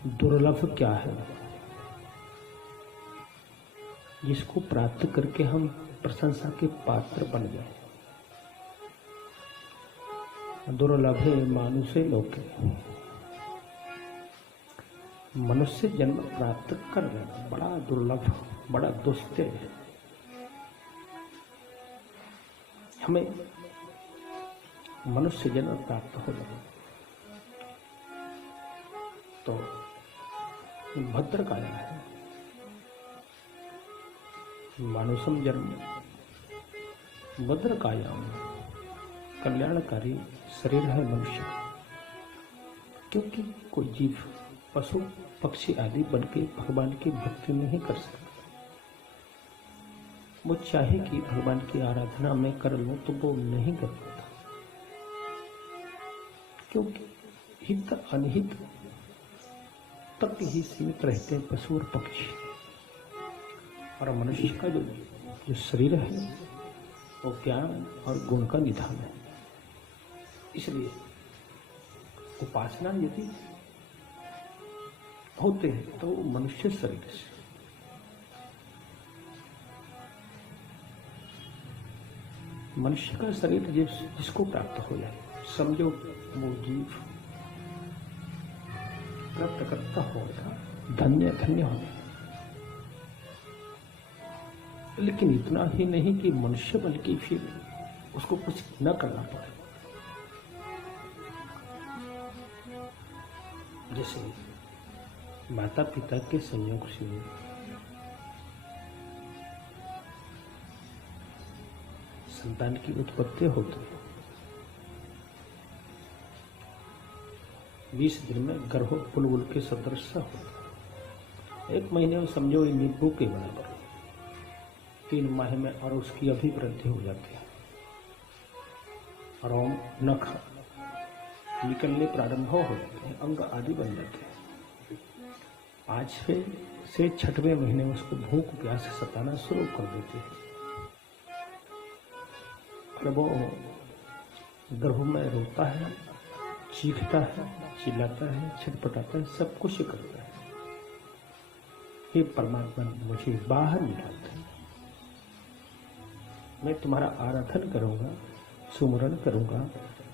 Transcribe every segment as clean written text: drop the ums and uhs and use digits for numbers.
दुर्लभ क्या है जिसको प्राप्त करके हम प्रशंसा के पात्र बन जाए। दुर्लभे मानुषे लोके, मनुष्य जन्म प्राप्त कर लेना बड़ा दुर्लभ, बड़ा दुस्तर है। हमें मनुष्य जन्म प्राप्त हो जाए तो भद्र काया है। मानुषम जन्म भद्र कायाम, कल्याणकारी शरीर है मनुष्य। क्योंकि कोई जीव पशु पक्षी आदि बन के भगवान की भक्ति नहीं कर सकता। वो चाहे कि भगवान की आराधना में कर लो तो वो नहीं कर पाता, क्योंकि हित अनहित तक ही सीमित रहते हैं पशु और पक्षी। और मनुष्य का जो शरीर है वो ज्ञान और गुण का निधान है। इसलिए उपासना यदि होते हैं तो मनुष्य शरीर से, मनुष्य का शरीर जिसको प्राप्त हो जाए, समझो वो जीव प्राप्त करता होगा, धन्य धन्य होगा। लेकिन इतना ही नहीं कि मनुष्य बल्कि फिर उसको कुछ न करना पड़े। जैसे माता पिता के संयोग से संतान की उत्पत्ति होती है। 20 दिन में गर्भ बुलबुल के सदृश होता है। 1 महीने में समझो ये नींबू के बराबर, 3 माह में और उसकी अभिवृद्धि हो जाती है। रोम नख निकलने प्रारंभ हो जाते हैं, अंग आदि बन जाते हैं। 5वें से 6वें महीने में उसको भूख प्यास सताना शुरू कर देते हैं। और वो गर्भ में रोता है, चीखता है, चिल्लाता है, छटपटाता है, सब कुछ करता है। हे परमात्मा मुझे बाहर निकालते हैं, मैं तुम्हारा आराधन करूंगा, सुमरण करूंगा,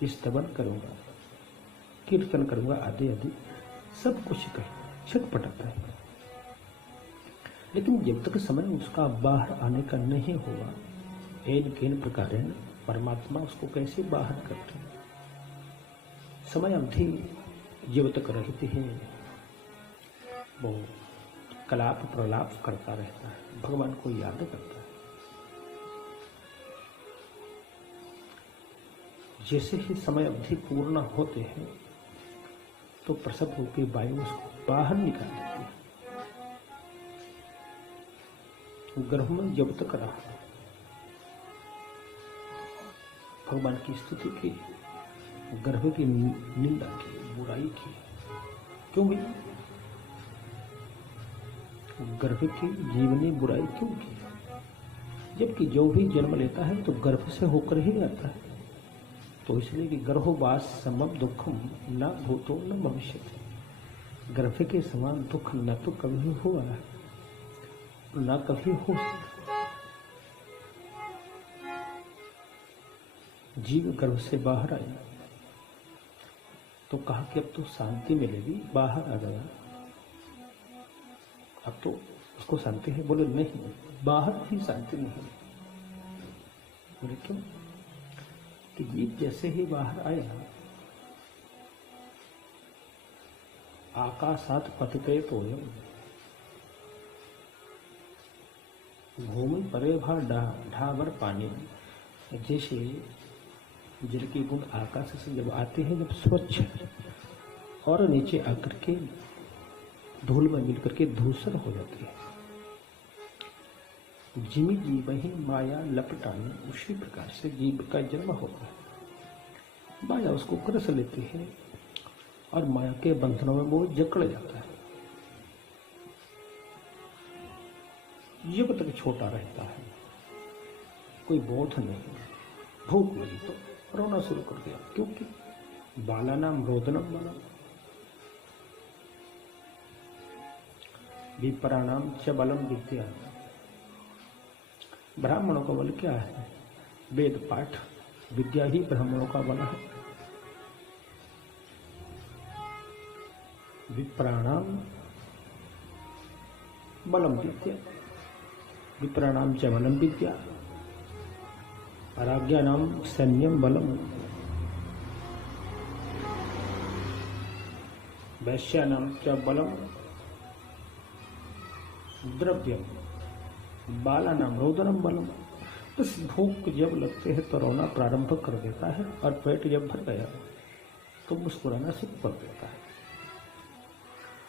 स्तवन करूंगा, कीर्तन करूंगा, आदि आदि सब कुछ कर छटपटाता है। लेकिन जब तक समय उसका बाहर आने का नहीं होगा, एन केन प्रकार परमात्मा उसको कैसे बाहर करते हैं। समय अवधि जब तक रहती है वो कलाप प्रलाप करता रहता है, भगवान को याद करता है। जैसे ही समय अवधि पूर्ण होते हैं तो प्रसव रूपी वायु उसको बाहर निकाल देती है। गर्भ में जब तक रहा भगवान की स्तुति की, गर्भ की निंदा की, बुराई की। क्यों भी गर्भ की जीवनी बुराई क्यों की? जबकि जो भी जन्म लेता है तो गर्भ से होकर ही आता है। तो इसलिए कि गर्भवास समम दुखम न भूतो न भविष्यति, गर्भ के समान दुख न तो कभी हुआ न कभी हो सकता। जीव गर्भ से बाहर आया तो कहा कि अब तो शांति मिलेगी, बाहर आ गया अब तो उसको शांति है। बोले नहीं, बाहर भी शांति नहीं। बोले क्यों? कि जीव जैसे ही बाहर आया, आकाशात पतिते तोयम, भूमि परे भा ढावर पानी। जैसे जल की बूंद आकाश से जब आते हैं, जब स्वच्छ और नीचे आकर के धूल में मिलकर के धूसर हो जाती है, जिमी जीव ही माया लपटानी, उसी प्रकार से जीव का जन्म होता है। माया उसको करस लेती है और माया के बंधनों में वो जकड़ जाता है। जब तक छोटा रहता है, कोई बोध नहीं, भूख लगी तो रोना शुरू कर दिया। क्योंकि बाला नाम रोदनम बना, विप्राणाम च बलम विद्या। ब्राह्मणों का बल क्या है? वेद पाठ, विद्या ही ब्राह्मणों का बल है। विप्राणाम बलम विद्या, विप्राणाम च बलम विद्या, अराज्ञानाम सैन्यम बलम, वैश्यानाम च बलम द्रव्यम, बालानाम रोदनम बलम। बस भूख जब लगते है तो रोना प्रारंभ कर देता है, और पेट जब भर गया तो मुस्कुराना शुरू कर देता है।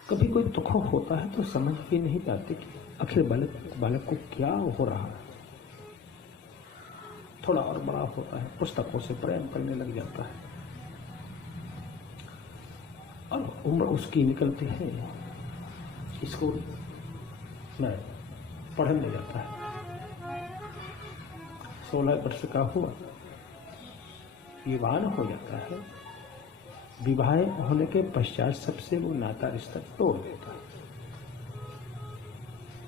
कभी कोई दुख होता है तो समझ भी नहीं पाते कि आखिर बालक को क्या हो रहा है। थोड़ा और बड़ा होता है, पुस्तकों से प्रेम करने लग जाता है, और उम्र उसकी निकलती है, स्कूल में पढ़ने जाता है। 16 वर्ष का हुआ, विवाह हो जाता है। विवाह होने के पश्चात सबसे वो नाता रिश्ता तोड़ देता है,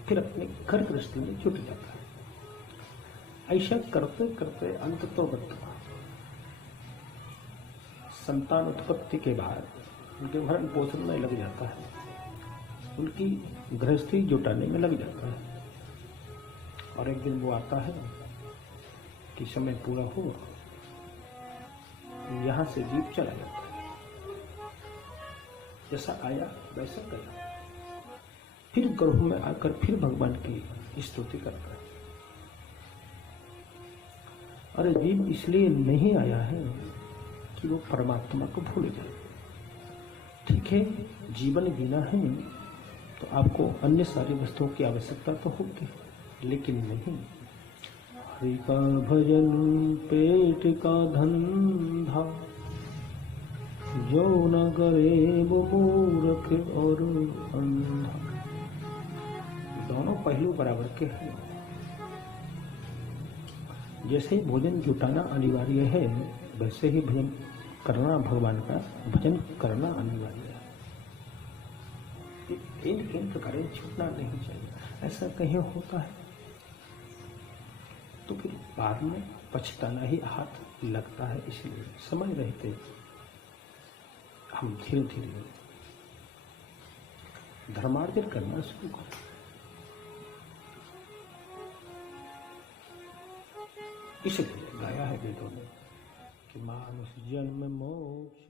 फिर अपने घर गृहस्थी में जुट जाता है। ऐसा करते करते अंत तो संतान उत्पत्ति के बाद उनके भरण पोषण में लग जाता है, उनकी गृहस्थी जुटाने में लग जाता है। और एक दिन वो आता है कि समय पूरा हो, यहां से जीव चला जाता है। जैसा आया वैसा गया, फिर गर्भ में आकर फिर भगवान की स्तुति करता है। अरे जीव इसलिए नहीं आया है कि वो परमात्मा को भूल जाए। ठीक है, जीवन जीना है तो आपको अन्य सारी वस्तुओं की आवश्यकता तो होगी, लेकिन नहीं, हरि का भजन पेट का धंधा, जो न करे वो मूर्ख और अंधा। दोनों पहलू बराबर के हैं। जैसे भोजन जुटाना अनिवार्य है, वैसे ही भजन करना, भगवान का भजन करना अनिवार्य है। इन प्रकार छूटना नहीं चाहिए। ऐसा कहीं होता है तो फिर बाद में पछताना ही हाथ लगता है। इसलिए समय रहते हम धीरे धीरे धर्मार्जन करना शुरू करें। इसलिए गाया है वेदों में कि मानुष जन्म मोक्ष